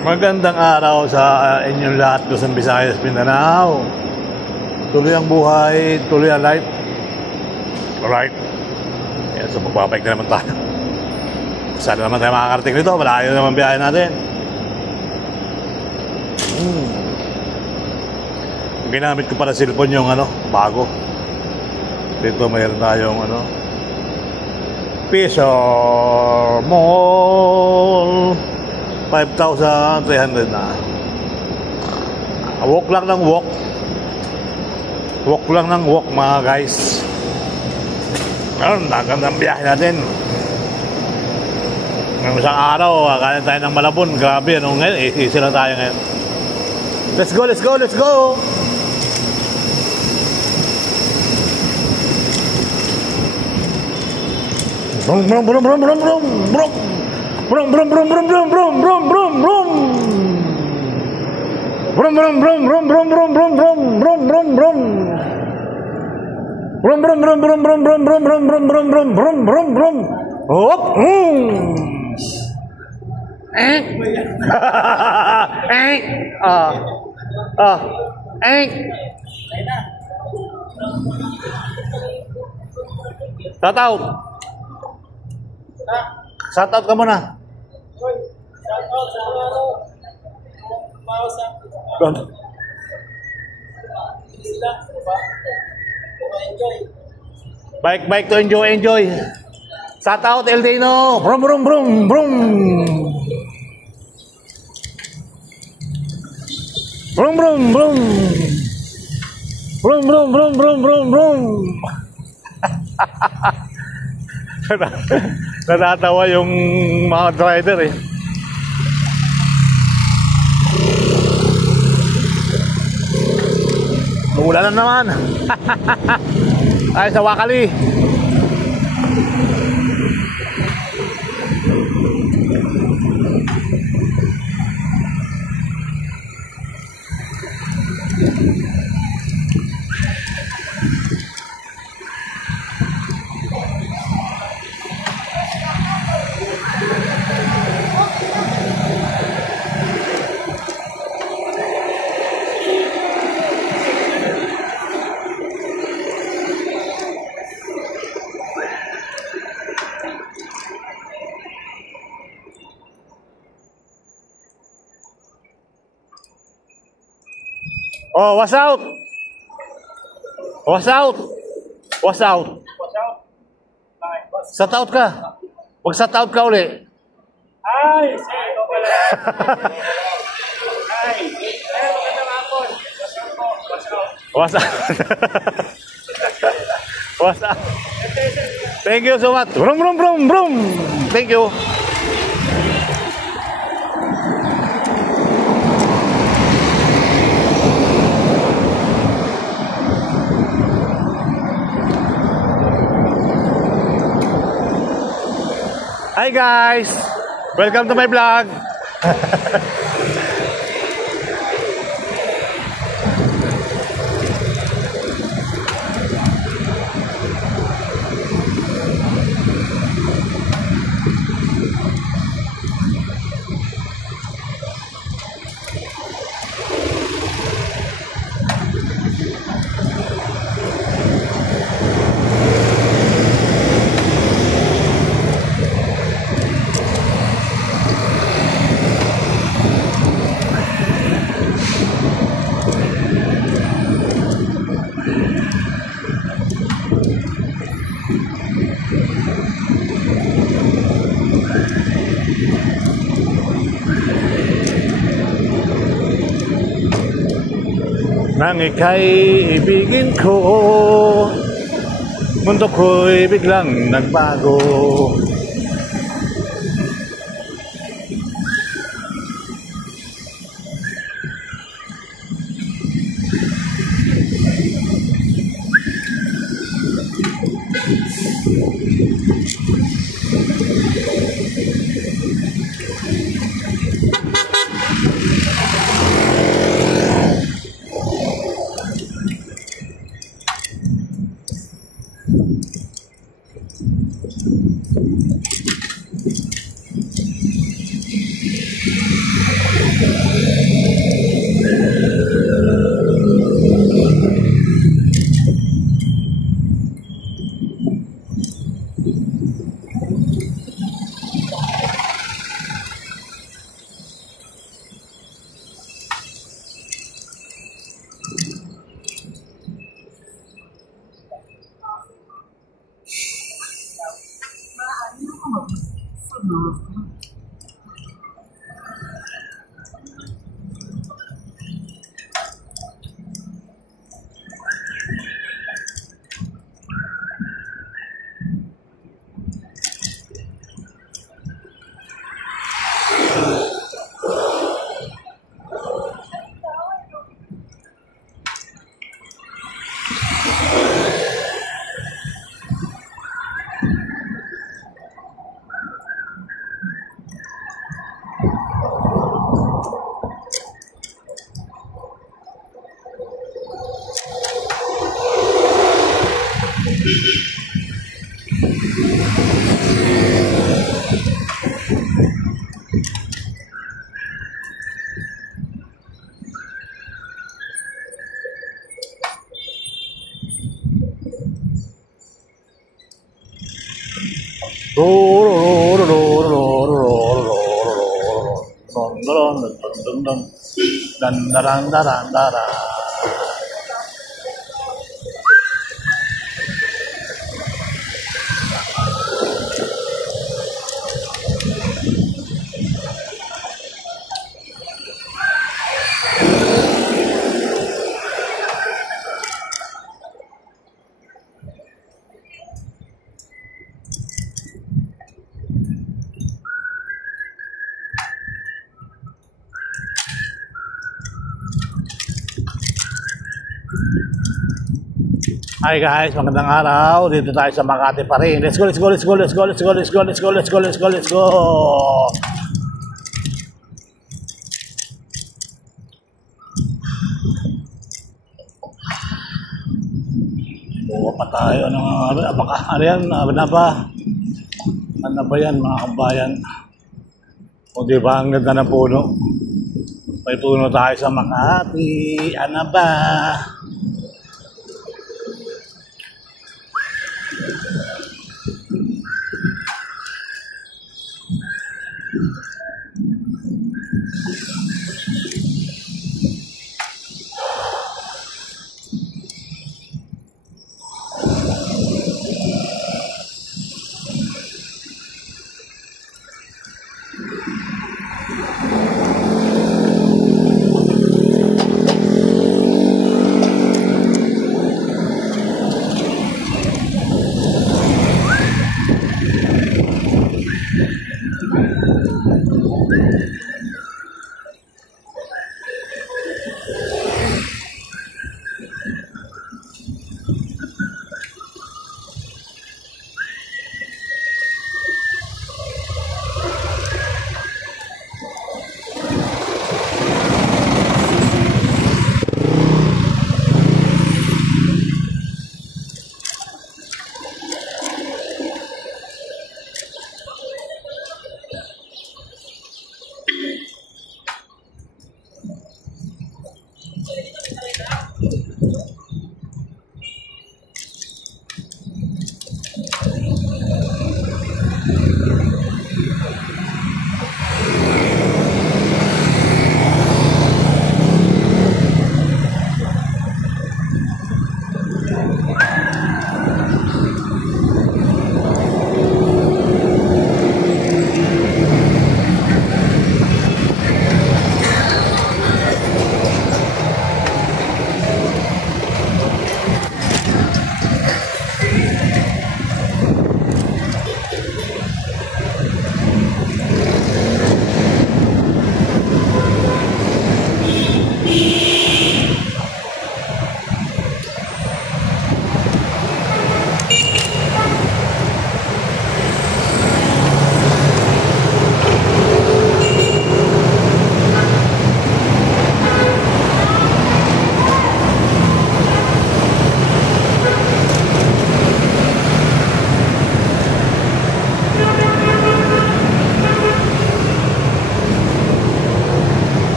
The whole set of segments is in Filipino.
Magandang araw sa inyong lahat, Luzon, Visayas, Mindanao. Tuloy ang buhay, tuloy ang life. Alright. Yan, so magbabike na naman tayo. Sana naman tayo makakarating dito. Malayo naman biyahe natin. Ginamit ko para cellphone yung bago. Dito mayroon tayong Pisor Mall 5,300 na. Walk lang ng walk. Walk lang ng walk, mga guys. Magandang biyahe natin. Ngayong isang araw, kakain tayo ng Malabon. Grabe, ngayon, easy lang tayo ngayon. Let's go, let's go, let's go! Brum, brum, brum, brum, brum, brum, brum. Brum, brum, brum, brum, brum, brum, brum, brum, brum. Brum, brum, brum, brum, brum, brum, brum, brum, brum, brum, brum. Brum, brum, brum, brum, brum, brum, brum, brum, brum, brum, brum, brum, brum, brum. Hop. Shoutout. Shoutout ka muna. Bike to enjoy. Shoutout Eldino. Brum brum brum brum. Brum brum brum. Brum brum brum brum brum brum. Natatawa yung mga driver eh. Umulan na naman. Ay sa Wakali. Oh, what's out? What's out? What's out? Sa taot ka. Wag sa taot ka uli. Ay, sino pala? Ay, magandang hapon. What's out? What's out? Thank you so much. Brum, brum, brum, brum. Thank you. Hi guys! Welcome to my vlog! Nang ika'y ibigin ko, mundo ko'y biglang nagbago. Hi guys, magandang araw. Dito tayo sa Makati pa rin. Let's go, let's go, let's go, let's go, let's go, let's go, let's go, let's go, let's go, let's go. Buwa pa tayo. Ano yan? Ano ba yan mga kabayan? O diba, ang ganda ng puno. May puno tayo sa Makati. Ano ba?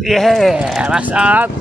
Yeah, that's up.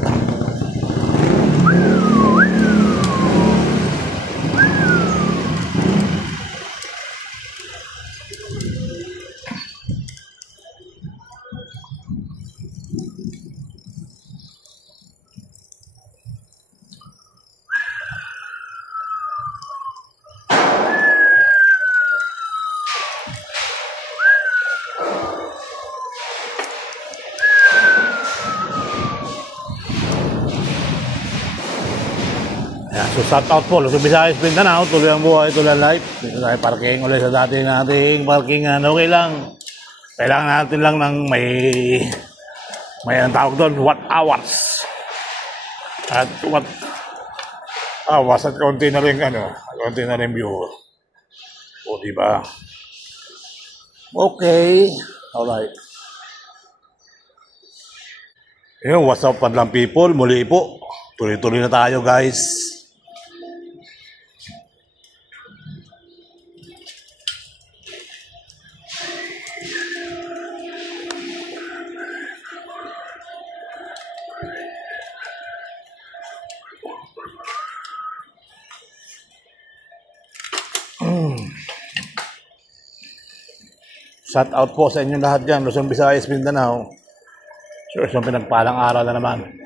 So shout out po, Luzon, Visayas, Mindanao, tuloy ang buhay, tuloy ang life. Dito tayo parking ulit sa dati nating parkingan. Okay lang. Kailangan natin lang ng may ang tawag doon, what hours. At what hours at konti na rin view. O diba? Okay. Alright. Yun, what's up padlang people, muli po. Tuloy-tuloy na tayo guys. Shout out po sa inyo lahat dyan, Luzon, Visayas, Mindanao. Sure, isang pinagpalang araw na naman.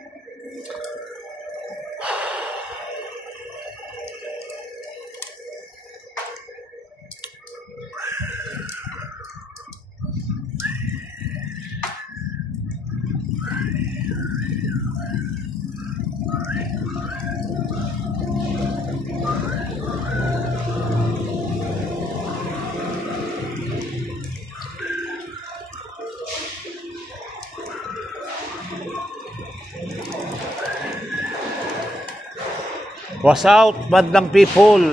What's out, badlang people?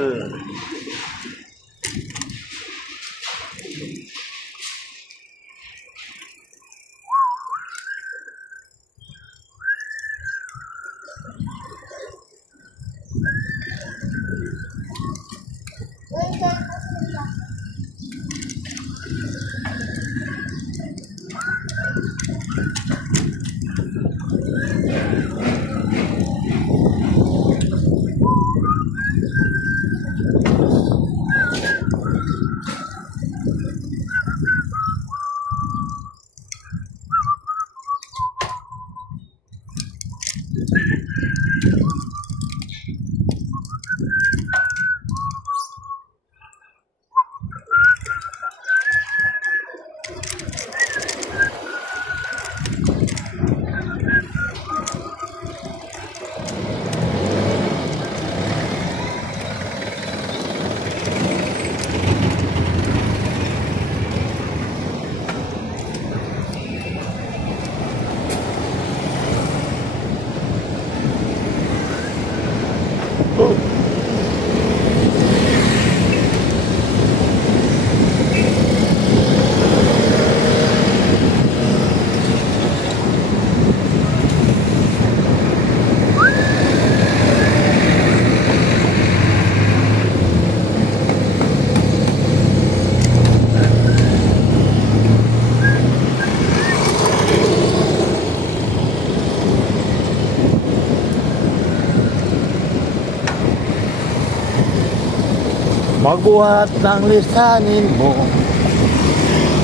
Magbuhat ng lisanin mo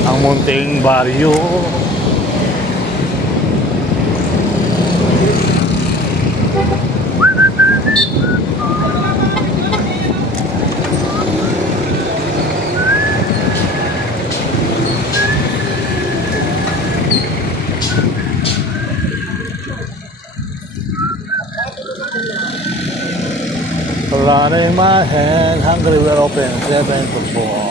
ang munting baryo. Running my hand, hungry we're open, 7 to 4.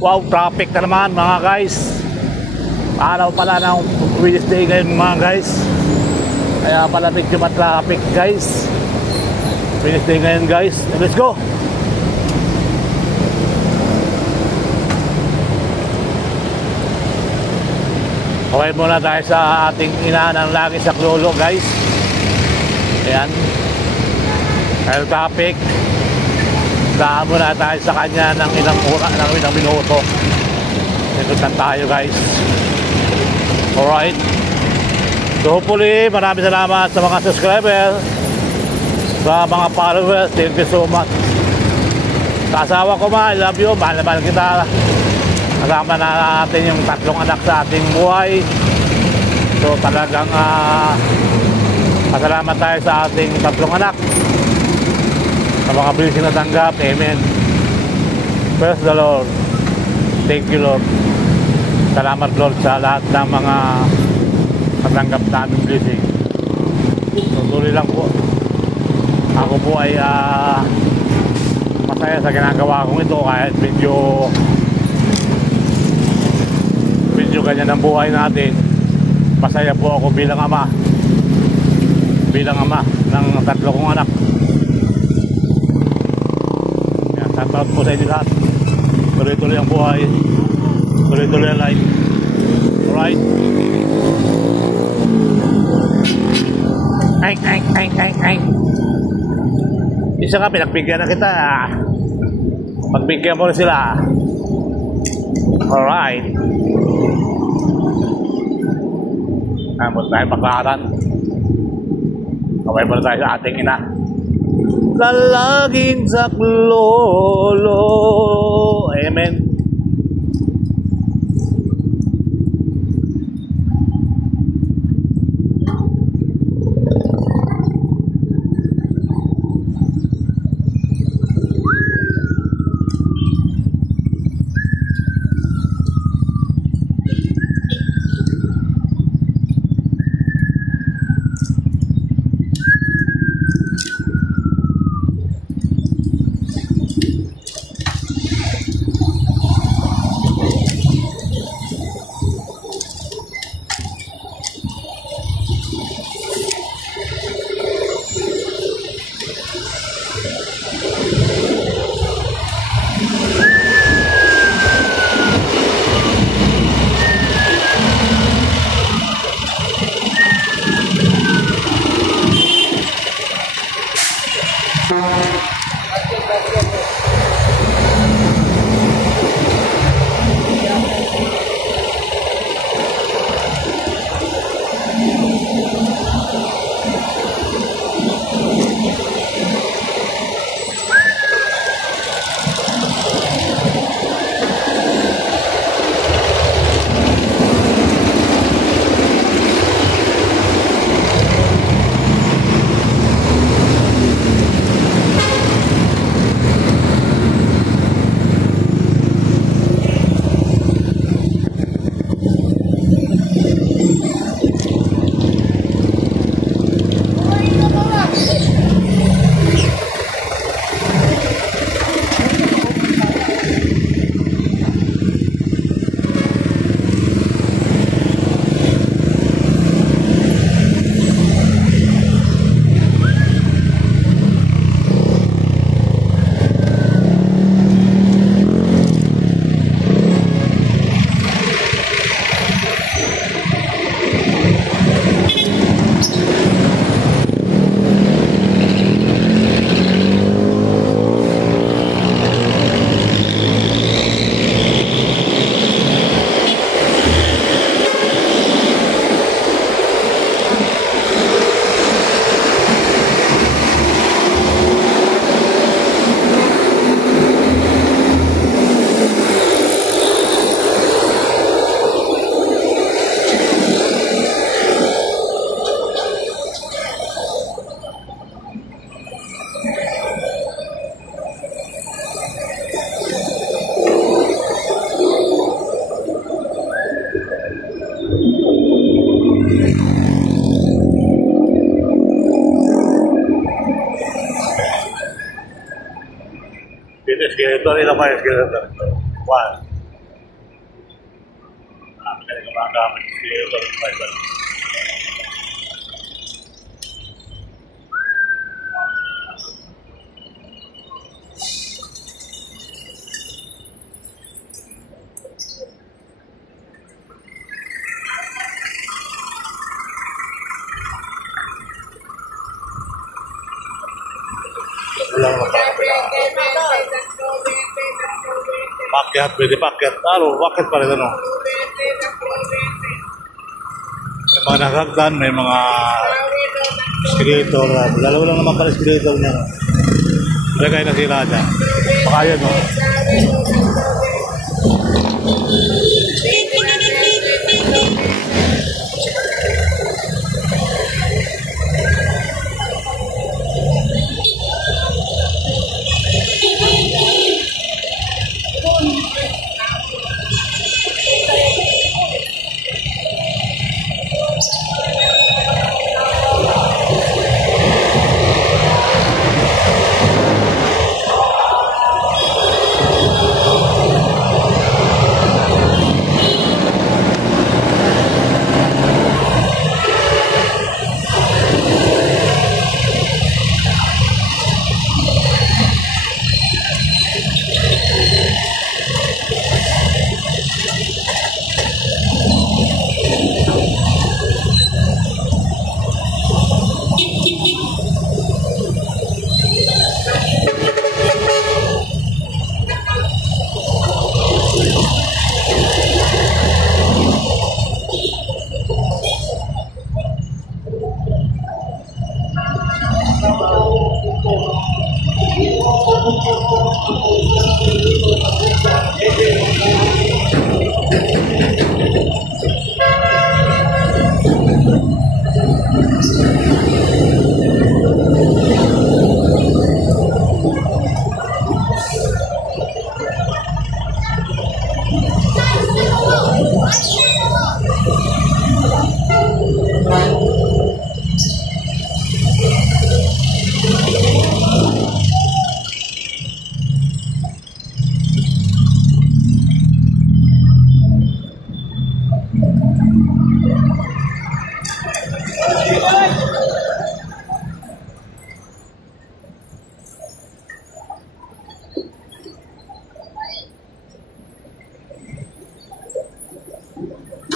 Wow, traffic na naman mga guys. Araw pala ng Wednesday ngayon mga guys. Kaya pala medyo traffic guys. Wednesday ngayon guys. Let's go. Okay muna tayo sa ating ina ng lagi sa Klolo guys. Ayan. Dahil traffic, daan muna tayo sa kanya ng ilang minuto. Itutan tayo guys. Alright. So hopefully, maraming salamat sa mga subscriber, sa mga followers. Thank you so much. Sa asawa ko ma, I love you. Mahal na mahal kita. Kasama na natin yung 3 anak sa ating buhay. So talagang pasalamat tayo sa ating 3 anak. Sa mga blessing na tanggap. Amen. Praise the Lord. Thank you Lord. Salamat Lord sa lahat ng mga natanggap namin blessing. So tuloy lang po. Ako po ay masaya sa ginagawa kong ito kahit medyo ganyan ang buhay natin. Masaya po ako bilang ama ng 3 kong anak. Yan, shoutout po sa inyo lahat. Tuloy-tuloy ang buhay, tuloy-tuloy ang life. Alright. Ay. Isa nga, pinagbigyan na kita. Pagbigyan mo rin sila. Alright. Muna tayo paklaran. Kaway muna tayo sa ating ina. Lalaging sa Klolo. Amen. Escalator, ilang pa escalator? One. Magaling ka magamit escalator. Pakyat, pwede pakyat. Pakyat pa rin, ano? May mga nasagdan, may mga escalator. Dalawa lang naman pala escalator niya, no? Lagay na sila dyan. Baka yan, no?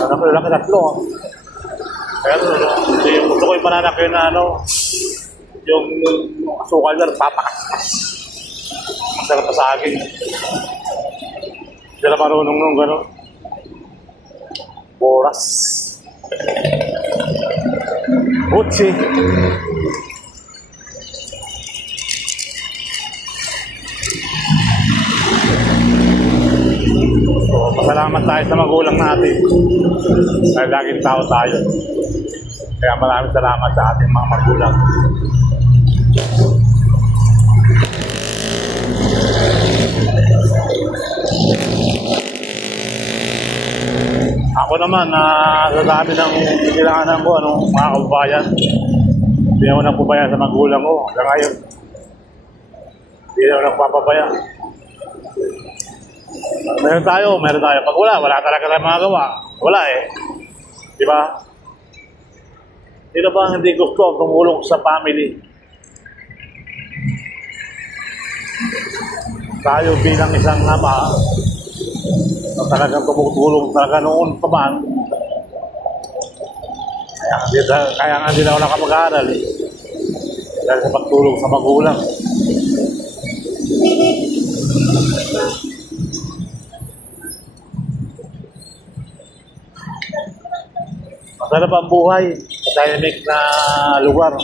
Anak ko lang tatlo. Kaya yung gusto ko yung pananak yun na ano, yung asukal na papakas. Masarap pa sa akin. Hindi na marunong nung gano'n. Boras. Butsi. Pasalamat tayo sa magulang natin. Dahil laging tao tayo. Kaya maraming salamat sa ating mga magulang. Ako naman, sa dami ng kailangan ko, mga kababayan. Hindi ako nagpapaya sa magulang ko. Hanggang ngayon. Hindi ako nagpapapaya. Meron tayo. Pag wala talaga tayong magagawa. Wala eh. Di ba? Sino ba hindi gusto tumulong sa family? Tayo bilang isang ama na talagang tumutulong talaga noon pa man. Kaya nga hindi na ako nakamag-aaral eh. Dahil sa pagtulong sa magulang. Masarap ang buhay sa dynamic na lugar.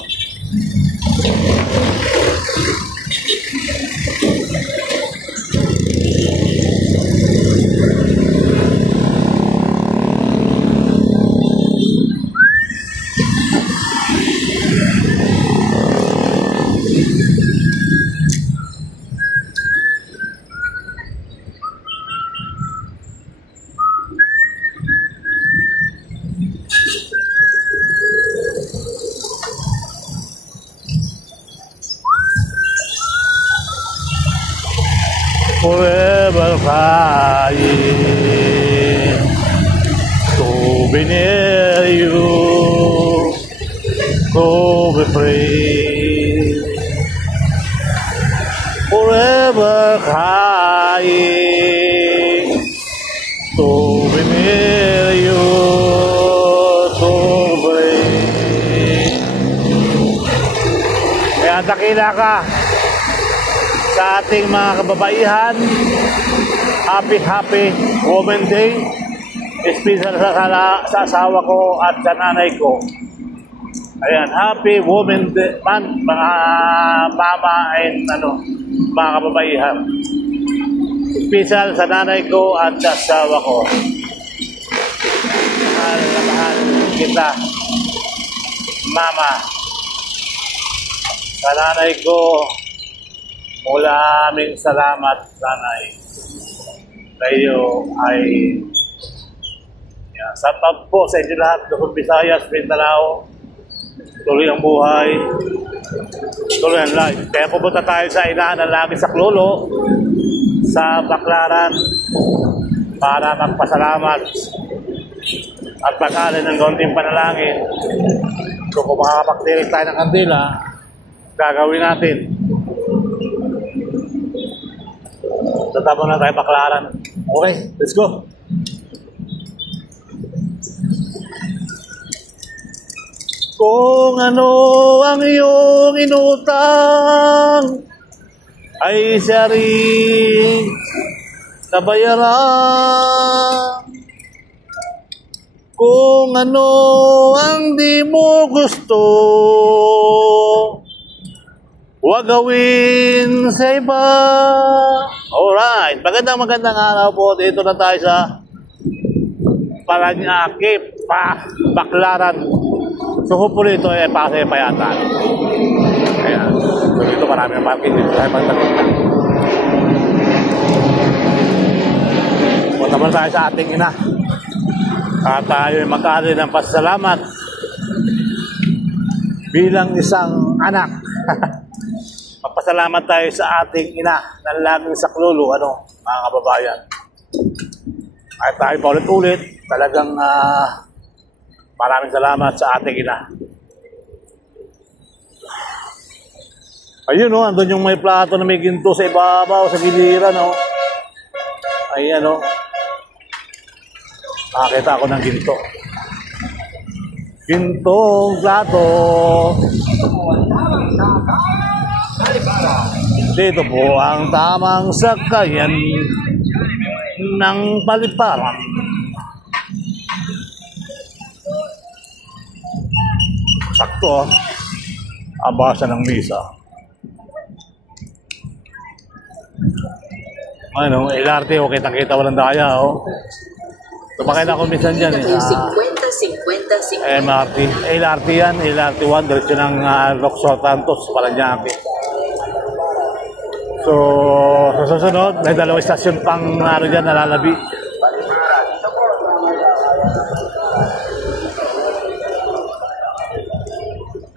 forever crying to be near you, to be free. Forever crying to be near you, to breathe. Kaya dakila ka sa ating mga kababaihan. Happy Women's Day. Special sa asawa ko at sa nanay ko. Ayan, Happy Women's Day month, mga mama and mga kababaihan. Special sa nanay ko at sa asawa ko. Mahal na mahal kita, mama. Sa nanay ko, mula aming salamat, nanay. Kayo ay sa pagpo sa inyo lahat, Luzon, Visayas, Mindanao. Tuloy ang buhay, tuloy ang life. Kaya pupunta tayo sa Inahan ng Langit sa Klolo, sa Baclaran, para magpasalamat at pag-alin ng konting panalangin. Kung makakapagtirik tayo ng kandila, gagawin natin. Tatapon na tayo Baclaran. Okay, let's go. Kung ano ang iyong inutang, ay siya rin nabayaran. Kung ano ang di mo gusto, huwag gawin sa iba. Alright, magandang araw po. Dito na tayo sa Paranaque, Baclaran. So hopefully ito ay Pasay pa yata. Ayan. So dito marami ang parking dito tayo pagdating. Punta muna tayo sa ating ina. At tayo ay mag-alin ng pasasalamat bilang isang anak. Magpasalamat tayo sa ating ina na laging sa Klolo, mga kababayan. At tayo pa ulit-ulit, talagang maraming salamat sa ating ina. Ayun, andun yung may plato na may ginto sa ibabaw, sa giliran, Ayan, nakakita ako ng ginto. Gintong plato. Dito po ang tamang sakayan ng paliparan. Sakto, abasa ng misa. LRT, kitang-kita walang daya, Tumakay na ako minsan dyan, MRT. LRT yan, LRT 1, diretso ng Roxor Santos, Paranaque. So, sa susunod, may dalawang istasyon pang dyan, nalalabi.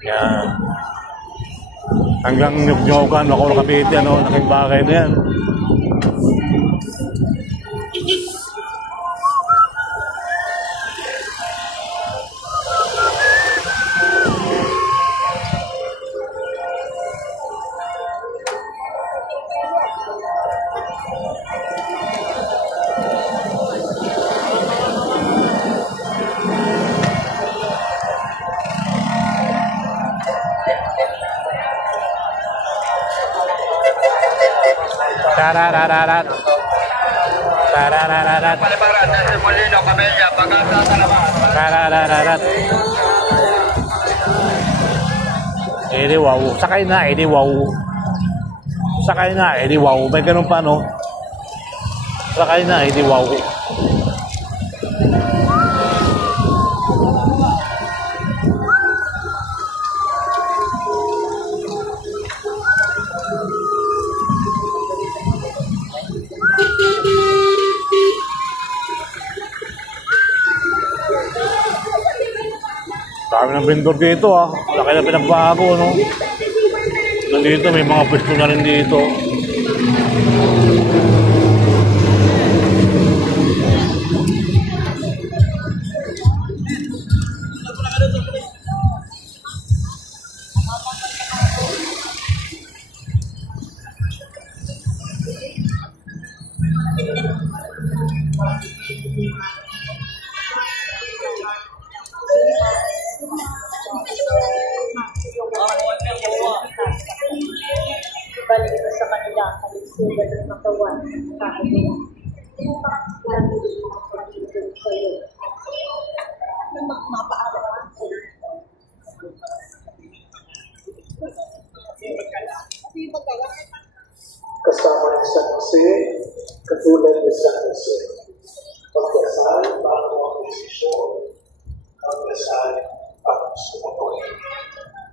Yan. Hanggang Nyugnyugan, Bacoor, Cavite, laking bagay na yan. Tarararat. Tarararat. Tarararat. Wow. Sakay na, wow. Sakay na, wow. May ganun pa, Sakay na, wow. Dami ng vendor dito, Laki na pinagbago, Nandito, may mga pwesto na rin dito. sugat ng katawan kahit kasama ni San Jose, katulad ni San Jose. Pagkasal bago ang desisyon, pagkasal ang sumunod.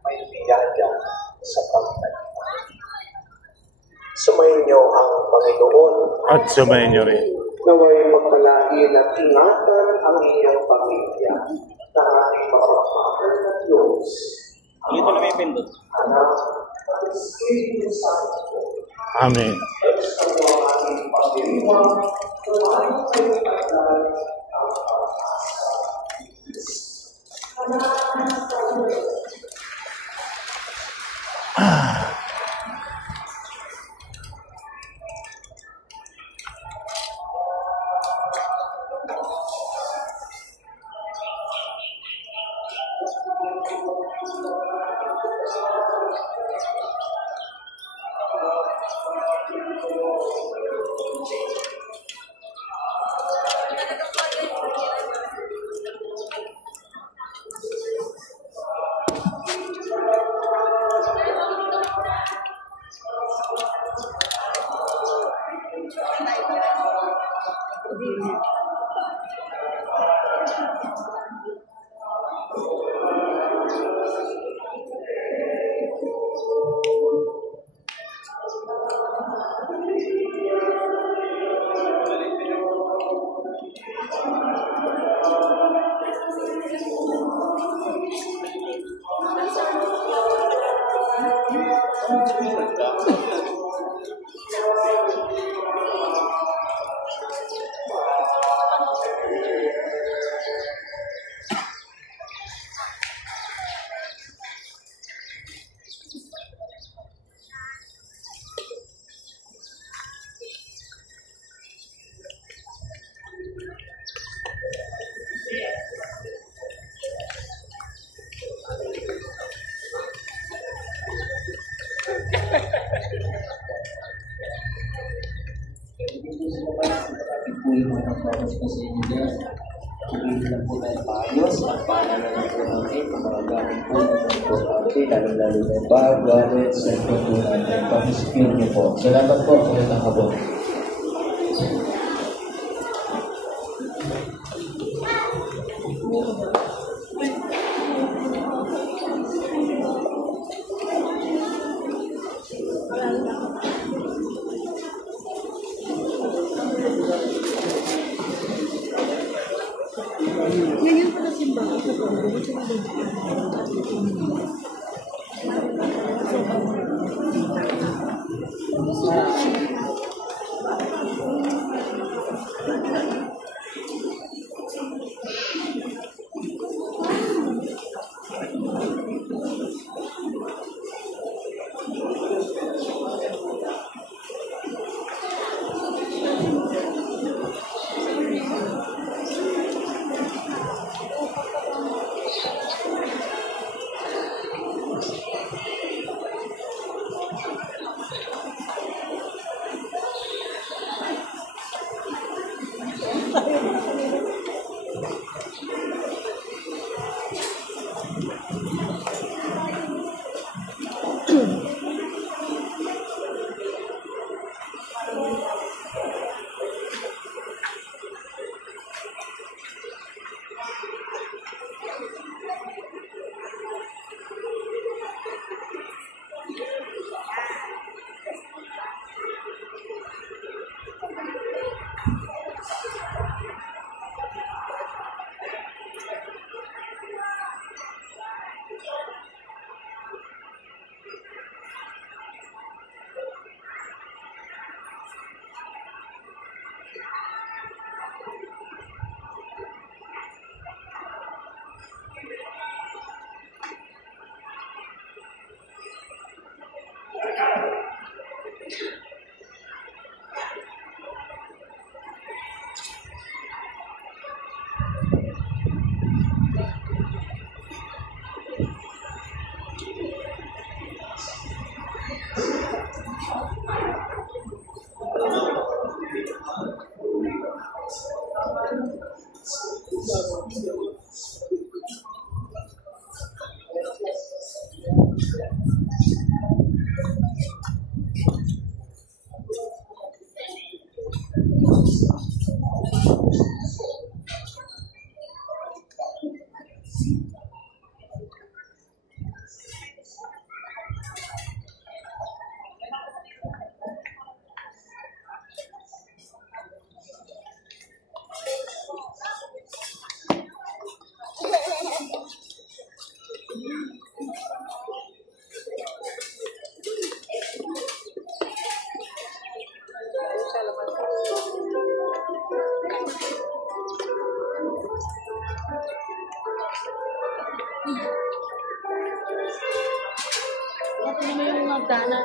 May biyaya sa pagtagpo. Sumayin niyo ang Panginoon At sumayin niyo rin. naway magpalain at ingatan ang iyong pamilya na ating mapapahal na Diyos. Dito na may pindot. Anak at Espiritu Santo. Amen. Sa ating pagdiriwang, tumayo kayo agad ang pag-asa. Ipuin mo ng bawas pa sa inyo dyan. Sabihin lang po tayo paayos at paalala lang po natin kung maragamin po ng importante, lalo-lalo na yung bag, wallet, cellphone po natin. Pag-secure niyo po. Salamat po. Magandang hapon. Ito naman yung magdaanan.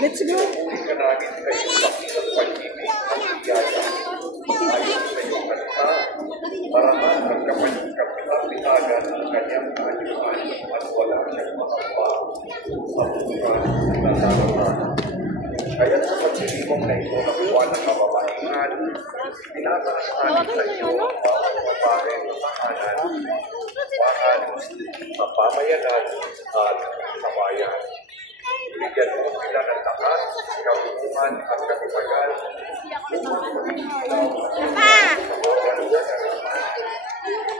Let's go. Para magkapagkapitagan ang kanyang kanyuan at wala siyang makapa sa buwan na sarap. Kaya sa pagsisimong na ito ng buwan ng kababaihan, pinapanasahan sa iyo ang bawat babae ng tahanan, bahan, mapamayanan at kabayan. Bigyan mo sila ng tapat, kabubuhan at katibayan upang magiginaw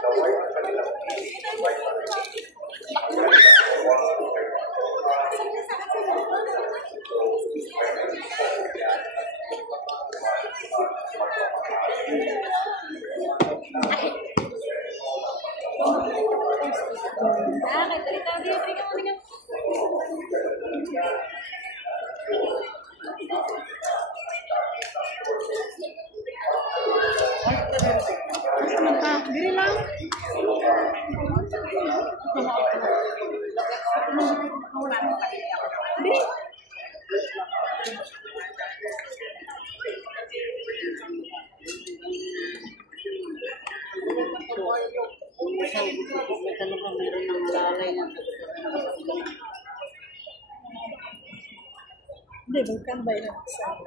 naway ang kanilang piling may marinig ang kanilang gawang may pagkakas Diri lang. Hindi, bukan bayar sa.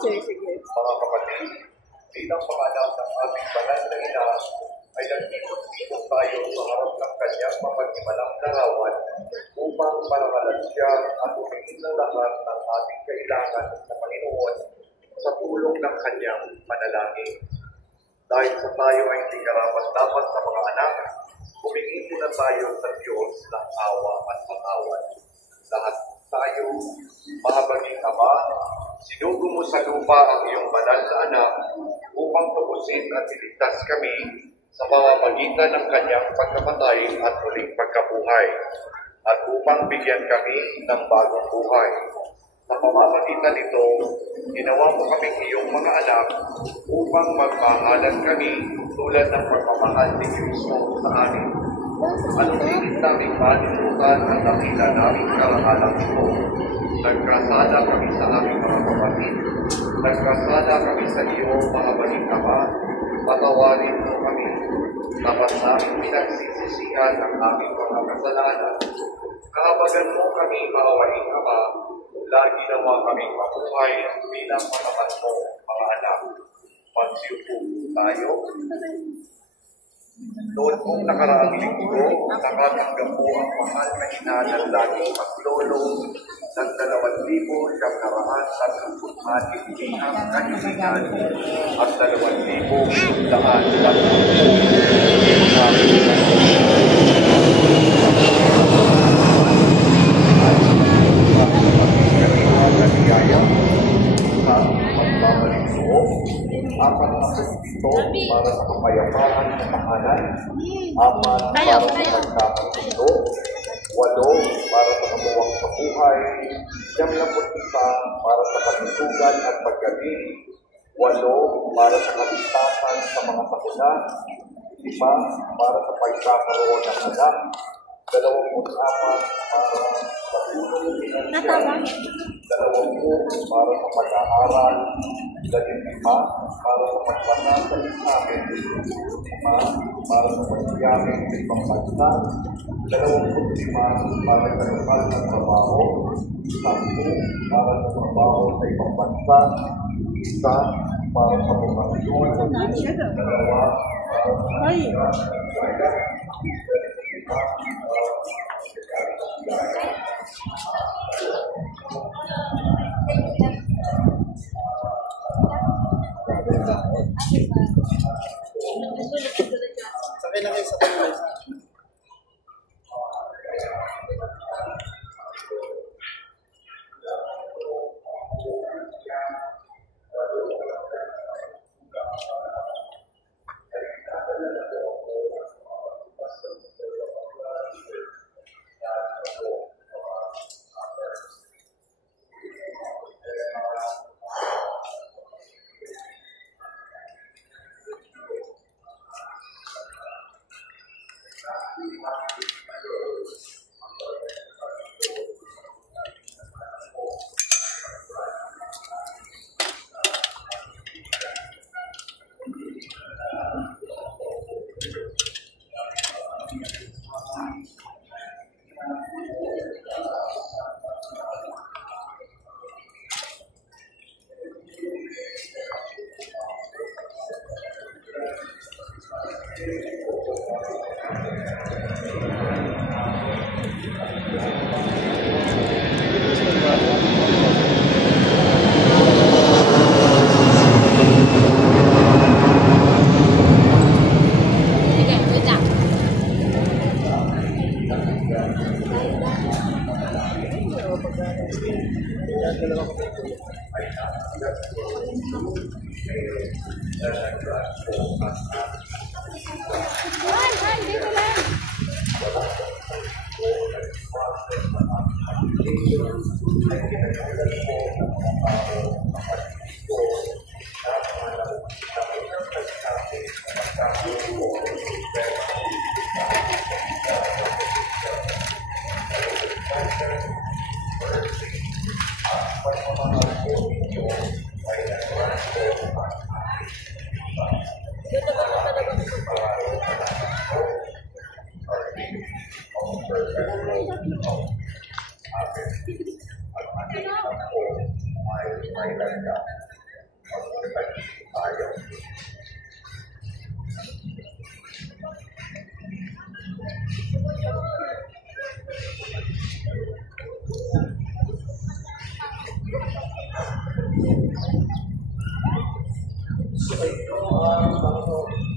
sige. Mga kapatid, bilang mga anak ng ating banal na ina, ay nagtitog tayo sa harap ng kanyang mapaghimalang larawan upang parangalan siya at umingin ng lahat ng ating kailangan sa Panginoon sa tulong ng kanyang panalangin. Dahil sa tayo ay hindi karapat-dapat sa mga anak, humingi muna tayo sa Diyos ng awa at patawad. Lahat tayo, mahabaging Ama, sinugo mo sa lupa ang iyong banal na anak upang tubusin at iligtas kami sa pamamagitan ng kanyang pagkamatay at muling pagkabuhay, at upang bigyan kami ng bagong buhay. Sa pamamagitan nito, ginawa mo kaming iyong mga anak upang magmahalan kami tulad ng pagmamahal ni Kristo sa amin. At hindi namin malimutan ang nakita naming karangalang ito. Nagkrasada kami sa aming mga kapatid. Nagkrasada kami sa iyo, mahabaging Ama. Patawarin mo kami. Dapat namin pinagsisisihan ang aming mga kasalanan. Kahabagan mo kami, maawaing Ama. Lagi nawa kaming mabuhay bilang manaman mo, mga anak. Magsiupo tayo. Noon kong nakaraang linggo, nakatanggap po ang mahal na ina ng laging maglolo ng 2,934 bihang kanyunan at 2,000 para sa kapayapaan ng tahanan, 4 para sa pagkakagusto, 8 para sa kabuwang sa buhay, 71 para sa kalusugan at paggaling, 8 para sa kaligtasan sa mga sakuna, 5 para sa pagkakaroon ng anak, 24 para sa tulong pinansyal, 20 para sa pag-aaral, 15 para sa pagbasa sa examen, 5 para sa pagsiyamin sa ibang bansa, 25 para sa lokal na trabaho, 10 para sa trabaho sa ibang bansa, 1 para sa promosyon, 2 para sa Sakay na kayo sa kanila.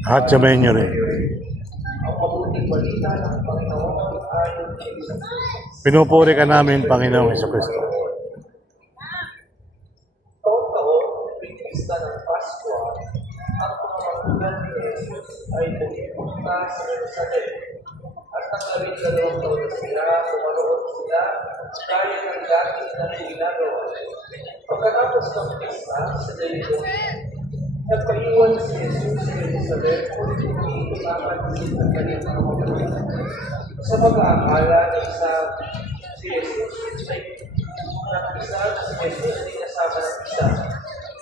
At sa menyo rin. Ang mabuting balita ng Panginoon ayon kay Isang Pinupuri ka namin, Panginoong Jesucristo. taon-taon, pinista ng Pasko, ang mga magulang ni Jesus ay pumunta sa Jerusalem. At nang 12 taon na sila, pumaroon sila kaya ng dati na ginagawa. Pagkatapos ng pista sa Jericho, nagpaiwan si Jesus sa Jerusalem kung hindi mapapansin ng kanyang mga magulang. Sa pag-aakala ng isa si Jesus ay nag-isa na si Jesus ay nasama ng isa.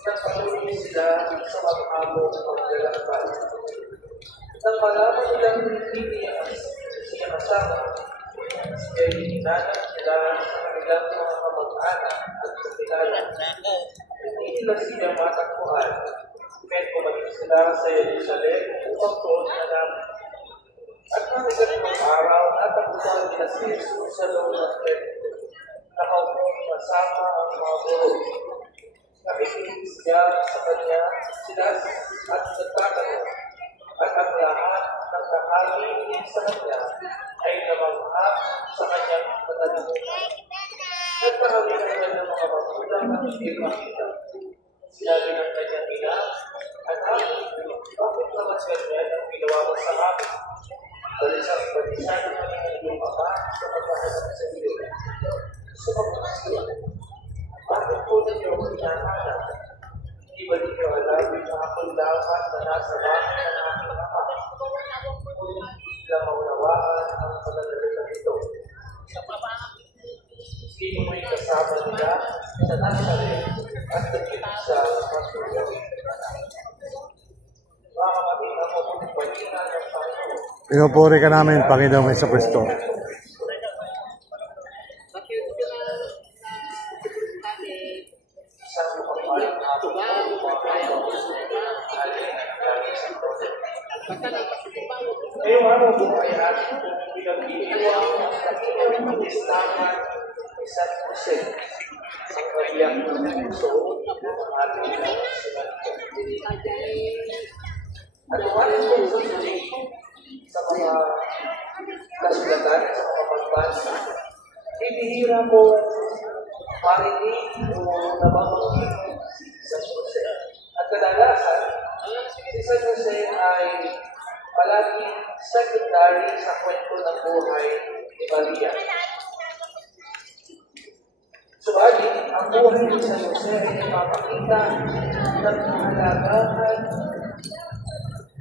Nagpatuloy sila sa mag-habong paglalakbay. Nang malaman nilang hindi siya kasama, siya ay hinanap nila sa kanilang mga kamag-anak at kakilala. Hindi nila siya matakbuhan. Kaya bumalik sila sa Jerusalem upang doon hanapin. At nang ganitong araw, natagpuan nila si Jesus sa loob ng templo. Nakaupo kasama ang mga guro. Nakikinig siya sa kanya sila at nagtatanong. At ang lahat ng nakakinig sa kanya ay namangha sa kanyang katanungan. Nagpahalitan ng mga magulang ng hindi makita. Sinabi ng kanyang ina, "Anak, bakit naman ganyan ang ginawa mo sa amin? Balisan naman ang iyong ama sa paghahanap sa iyo." Sumagot siya, "Bakit po ninyo ako hinahanap? Hindi ba ninyo alam na ako'y dapat na nasa bahay ng aking ama? Ngunit hindi nila maunawaan ang pananalitan ito. Sino mo'y kasama nila sa Nazaret at nagkinig sa masulat." Mga kapatid, ang mabuting balita ng Panginoon. Pinupuri ka namin, Panginoong Jesucristo. Ngayong araw po ay ating pinag-iiwang ang listahan ni San Jose sa kanyang puso ng ating at umalis po sa sulit sa mga kasulatan sa mga pagbasa. Ibihira po marinig o nababanggit sa Jose. At kadalasan, si San Jose ay palagi secondary sa kwento ng buhay ni Maria. Subalit, ang buhay ni San Jose ay nagpapakita ng kahalagahan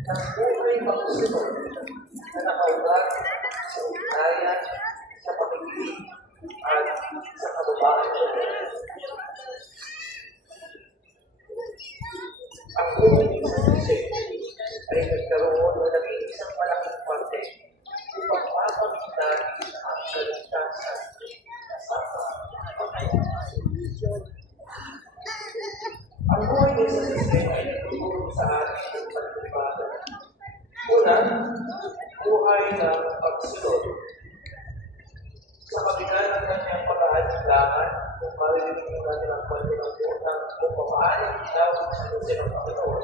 ng buhay magsunod na nakaugat sa ugnayan, sa pakikinig at sa kababaan. Ang buhay ni San Jose ay nagkaroon o naging isang malaking parte upang mapamitan ang kaligtasan kasama ang Panginoon. Ang buhay ni San Jose ay nagtutulong sa ating ng pagbabago. Una, buhay ng pagsunod. Sa kabila ng kanyang pag-aalinlangan, kung maririnig natin ang kwento ng unang kung paano tinawag sa Jose ng Panginoon,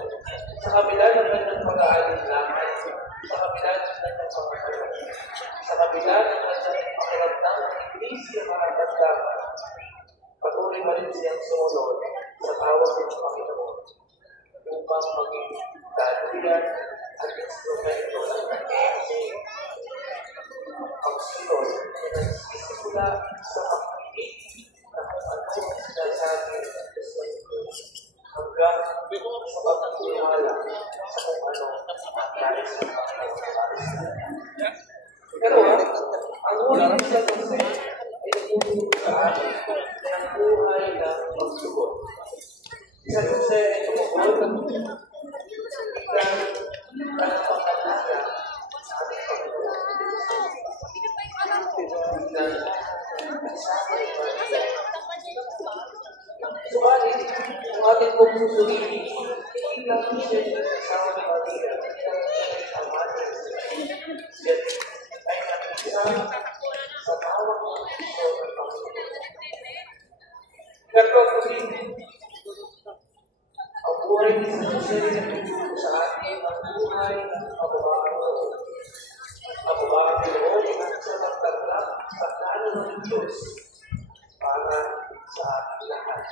sa kabila ng kanyang pag-aalinlangan, sa kabila ng kanyang pangalaman, sa kabila ng kanyang pakiramdam ng hindi siya makapagdaman, patuloy pa rin siyang sumunod sa tawag ng Panginoon upang maging dahilan at instrumento ng kanyang pagsunod na nagsisimula sa pakikinig na kung ano sinasabi ng Diyos hanggang sa pagkakuniwala sa kung ano nangyari sa Panginoon. Pero ang ulit sa Jose ay nagtutulong sa atin ng buhay ng pagsugot. Sa Jose ay tumukulog ng pagkakasya sa ating Panginoon. Subalit, ang ating pong susurihin, hindi lang siya kasama ni Maria, ang ating buhay ng kababaang loob. Kababaang loob at sa magtanggap sa plano ng Diyos para sa ating lahat,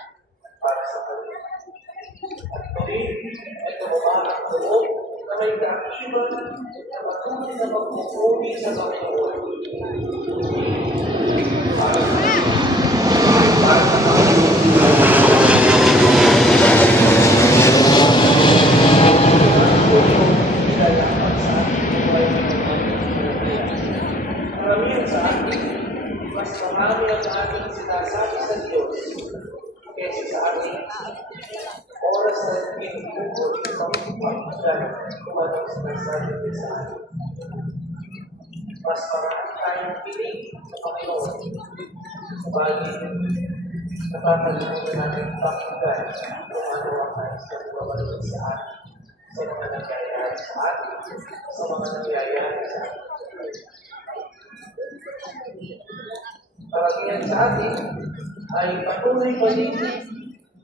para sa Kanya. At tuloy ay kababaang loob na may kaakibat na patuloy na magpupuri sa Panginoon. Karamihan sa atin, mas marami ang ating sinasabi sa Diyos kaysa sa ating oras na pinupukot sa pagpapagal kung anong sinasabi niya sa atin. Mas marami tayong piling sa Panginoon. Sabagay, nakakalimutan natin pakinggan kung ano ang nais na bumabalik sa atin, sa mga nangyayari sa atin, sa mga nangyayari sa atin. Karamihan sa atin ay patuloy pa din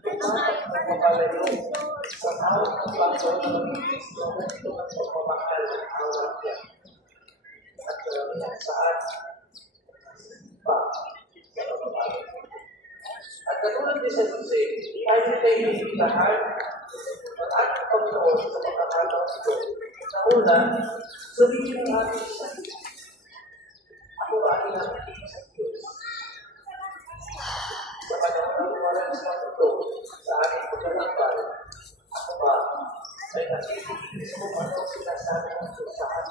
magpapalayo sa tawag ng Panginoon ng instrumento ng pagmamahal ng awat niya. At karamihan sa atin pa sa pagmamahal. At katulad ni San Jose, tayo tayo lahat ng ating Panginoon sa pagkakataon ito. Sa una, sabihin ng ating sarili, ako aking nakikinig sa Diyos. Sa kanyang naluwalan sa mundo, sa aking paglalakbay, ako ba ay nakikinig sa kung anong sinasabi ng Diyos sa akin.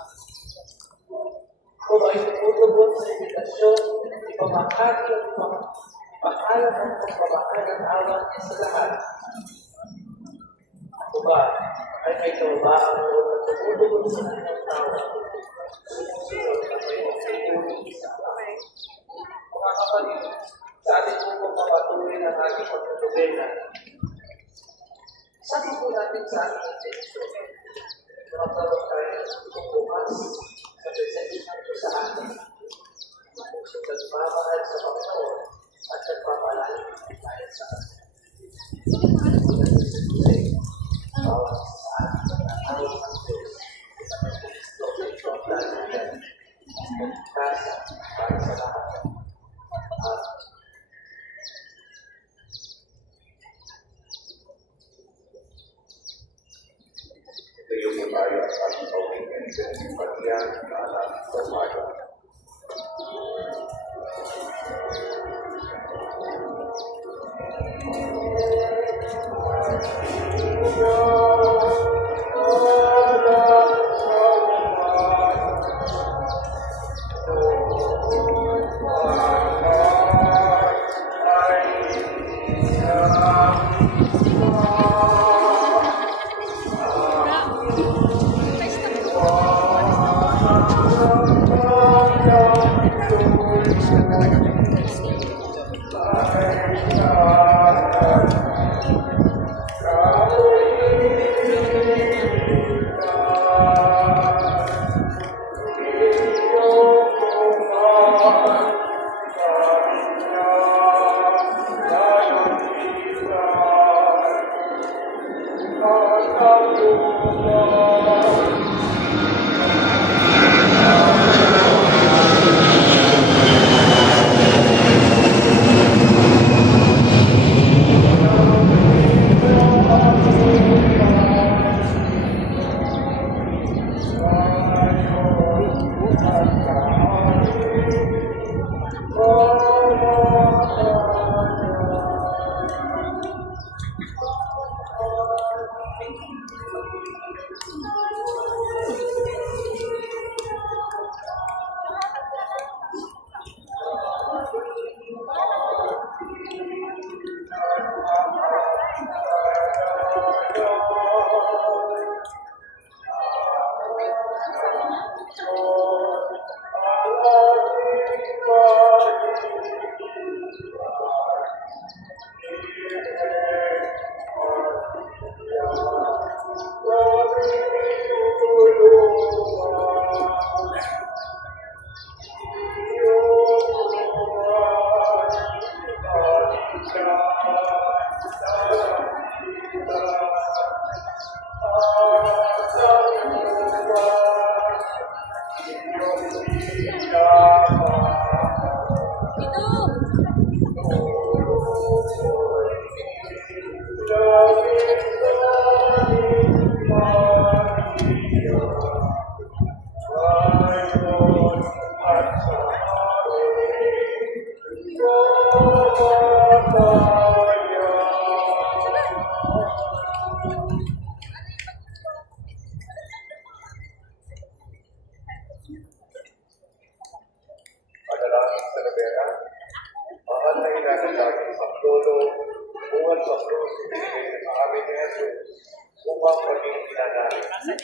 Ako ba ay tumutubot sa imitasyon, ipamahagi at ipakalat ang pagpapakal ng awat niya sa lahat. Ako ba ay may trabaho at tumutubot sa kanyang tawa, sumusunod na may pagpapakal sa awat. Mga kapatid, sa ating po mapatuloy ng ating pagtutubena. Sabi po natin sa ating intensyon, magkaroon tayo ng bukas sa presensya ng sa atin. Sa nagmamahal sa Panginoon at nagmamahal tayo sa atin. Bawat sa atin ang awat ng Diyos at ang Kristo ay pagdalagan ng kasa para sa lahat. Ito yung tayo at ating pawinggan sa simpatya na alam sa umaga.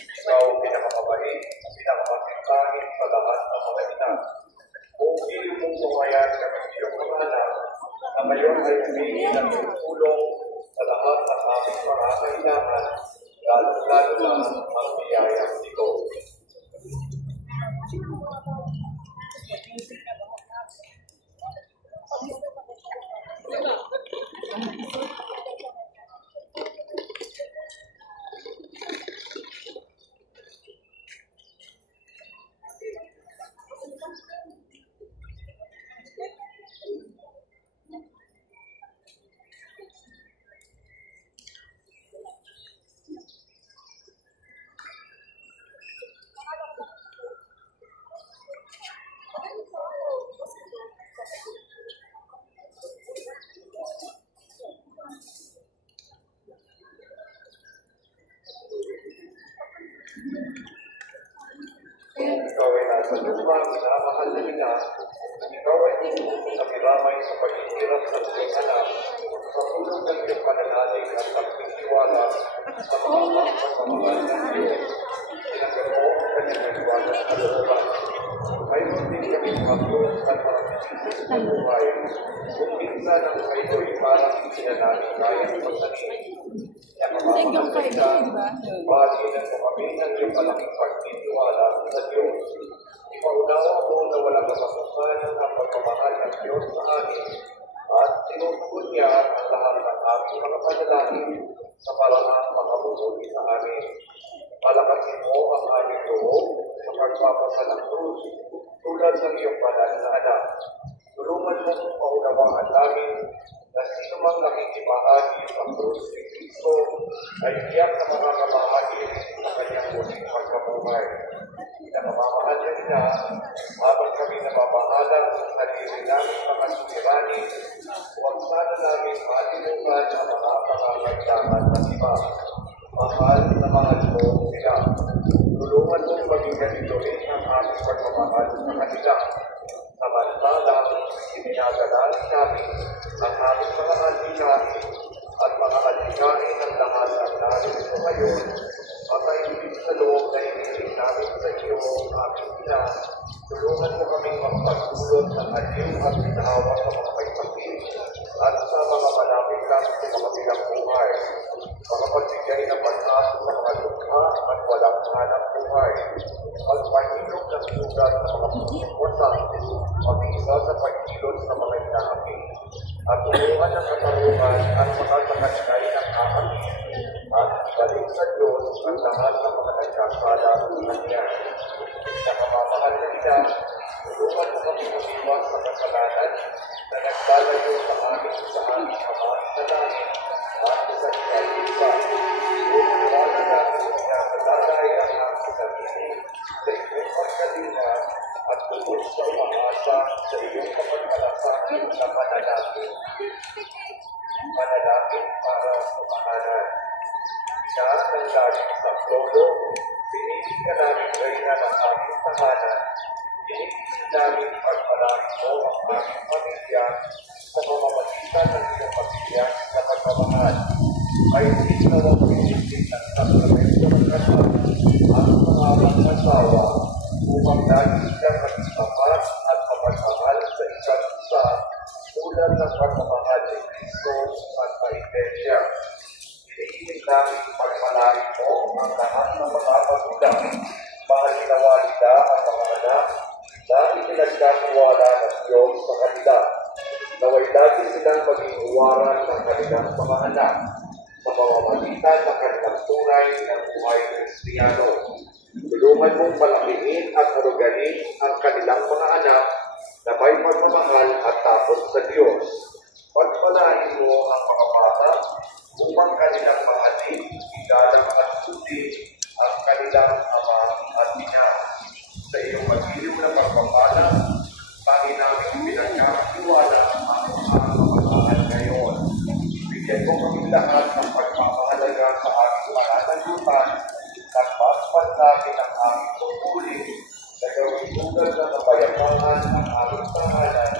Ikaw pinakamabait, pinakamatingkangin sa lahat ng mga ina. Kung hindi mong tumayan kami iyong mga anak, na ngayon ay humingi ng tulong sa lahat ng aming mga kailangan, lalo-lalo na ang biyayang ito. Ikaw ay nasa lupa, minamahal na ina. Ikaw ay nakiramay sa paghihirap ng iyong anak, sa tulong ng iyong pananalig at pagtitiwala sa mga pagmamahal ng Diyos. Tinanggap mo ang kanyang naliwanag sa kalooban. Mayroon din kami mag-Diyos at maramisis sa buhay. Kung minsan ang kayo'y parang sinanaming kayang pagsanin. Bahaginan mo kami ng iyong malaking pagtitiwala sa Diyos. Ipaunawa mo na walang kapasukan ang pagmamahal ng Diyos sa amin at tinutugon niya ang lahat ng aming mga panalangin sa parang makabubuti sa amin. Palakasin mo ang aming loob sa pagpapasa ng krus tulad ng iyong banal na anak. Tulungan mo kung paunawaan namin na sino mang nakikibahagi sa krus ni Kristo ay tiyak na makakabahagi sa kanyang muling pagkabuhay. Nakamamahal na niya habang kami nababahala sa sarili namin mga suliranin, huwag sana namin malimutan ang mga pangangailangan ng iba. Mahal na mahal mo sila. Tulungan mo maging ganito rin ang aming pagmamahal sa kanila. Samantalang iminadalangin namin ang aming mga adhikain at mga adhikain ng lahat ng narito ngayon, makaibig sa loob na inilig namin sa iyo, aming ina. Tulungan mo kaming magpagdulot ng aliw at pinahawa sa mga may sakit at sa mga malapit lang sa mga bilang buhay. Makapagbigay ng pag-asa sa mga lukha at walang hanap buhay. Pagpahilog ng sugat sa mga pagkukusan, mag-isa sa pagkilot sa mga inaapi. At tulungan ng katarungan at makasakasakay ng aami. At balik sa Diyos ang lahat ng mga nagkasala sa Kanya. Nakamamahal na niya, tulungan mo kami umiwas sa kasalanan na naglalayo sa amin sa aming Ama sa langit at sa kanyang isa. Tulungan natin niya sa tatay ang aming sarili sa iyong pagkalina at tungkol sa umaasa sa iyong kapagmalasakit na panalangin. Panalangin para sa tahanan. Ina ng laging sa trono, pinilig ka namin reyna ng aming tahanan. Pinilig namin pagpalangin mo ang aming pamilya sa pamamagitan ng iyong pagbiyak na pagmamahal. Ay hindi na ang pinilig ng sakramento ng kasal at mga mag-asawa upang lagi silang magsapat at mapagmahal sa isa't isa tulad ng pagmamahal ni Kristo at sa Iglesia. Pinilig namin pagpalangin mo ang lahat ng mga magulang. Mahal ginawa nila ang mga anak na ipinagkatiwala ng Diyos sa kanila. Naway lagi silang maging uwaran ng kanilang mga anak sa pamamagitan ng kanilang tunay ng buhay Kristiyano. Tulungan mong palakihin at haruganin ang kanilang mga anak na may pagmamahal at takot sa Diyos. Pagpalain mo ang mga bata upang kanilang mga adik, igalang at suti ang kanilang ama at ina. Sa iyong magiliw na pagpapala, tangi namin pinagkakatiwala ang mga pagmamahal ngayon. Bigyan mo kami lahat ng pagmamahalaga sa aming pananagutan at pagpapalagin ang aming tungkulin na gawin tulad ng napayapangan ang aming tahanan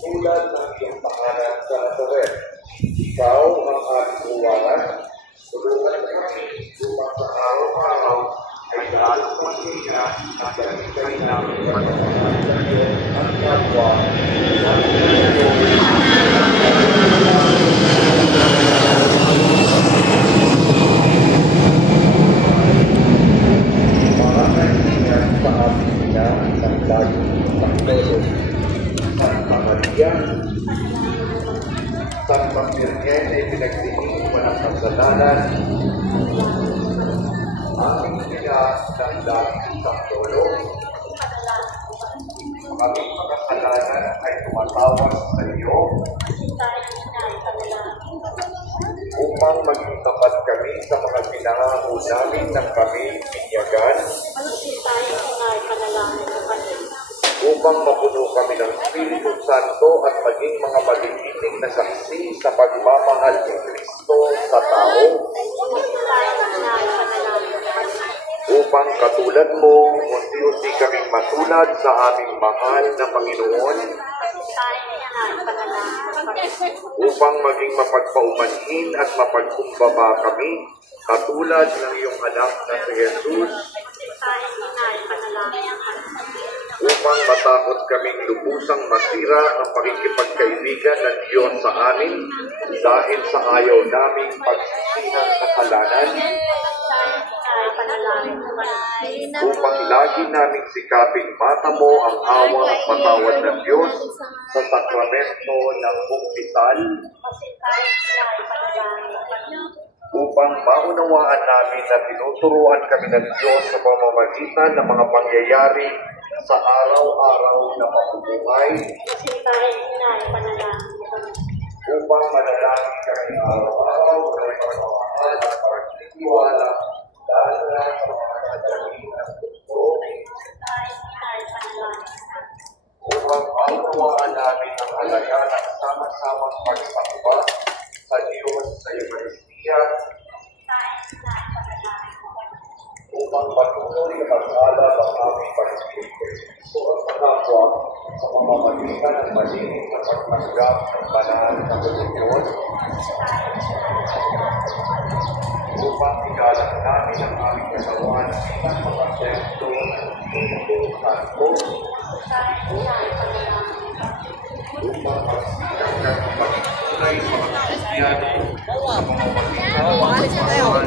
tulad ng iyong tahanan sa Nazaret. Ikaw ang aming uwaran, tulungan kami upang sa araw-araw pagkakailan na dalitay namin pagkakailan ang kapwa mga kaibigan sa aming ina ng laging pagtulog. Santa Maria, Santa Virgen ay pinagdinig mo ng kasalanan. Aming ina ng laging pagtulog. Aming makasalanan ay tumatawag sa iyo upang maging tapat kami sa mga pinangako namin ng kami binyagan, upang mapuno kami ng Espiritu Santo at maging mga magigiting na saksi sa pagmamahal ni Kristo sa tao, upang katulad mo, unti-unti kaming matulad sa aming mahal na Panginoon, upang maging mapagpaumanhin at mapagkumbaba kami, katulad ng iyong anak na si Jesus, upang matakot kaming lubusang masira ang pakikipagkaibigan ng Diyos sa amin dahil sa ayaw naming pagsisihang kasalanan, upang lagi naming sikaping matamo ang awa at patawad ng Diyos sa sakramento ng bugtisan, upang maunawaan namin na tinuturuan kami ng Diyos sa pamamagitan ng mga pangyayari sa araw-araw na pamumuhay, upang manalangin kami araw-araw na may pagmamahal at pagtitiwala dahil na sa mga kadalhin ng puso, upang maunawaan namin ang halaga ng sama-samang pagsamba sa Diyos sa Eucharistia, upang patuloy na mag-alab ang aming pag-ibig at pagkakwa sa pamamagitan ng malinis na pagtanggap ng banal na komunyon, upang igalang namin ang aming kasawan bilang mga templo ng Espiritu Santo, upang magsilang ng pagtunay sa mga Kristiyano sa pamamagitan ng pagmamahal ng Panginoon.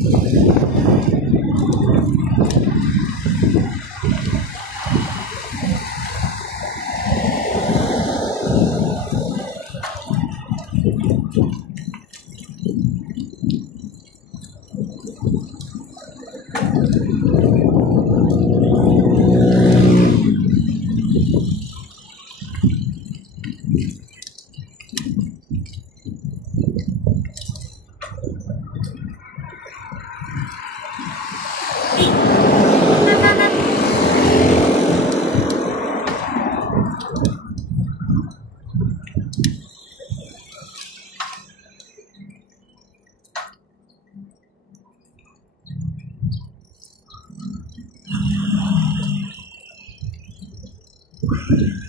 Thank you.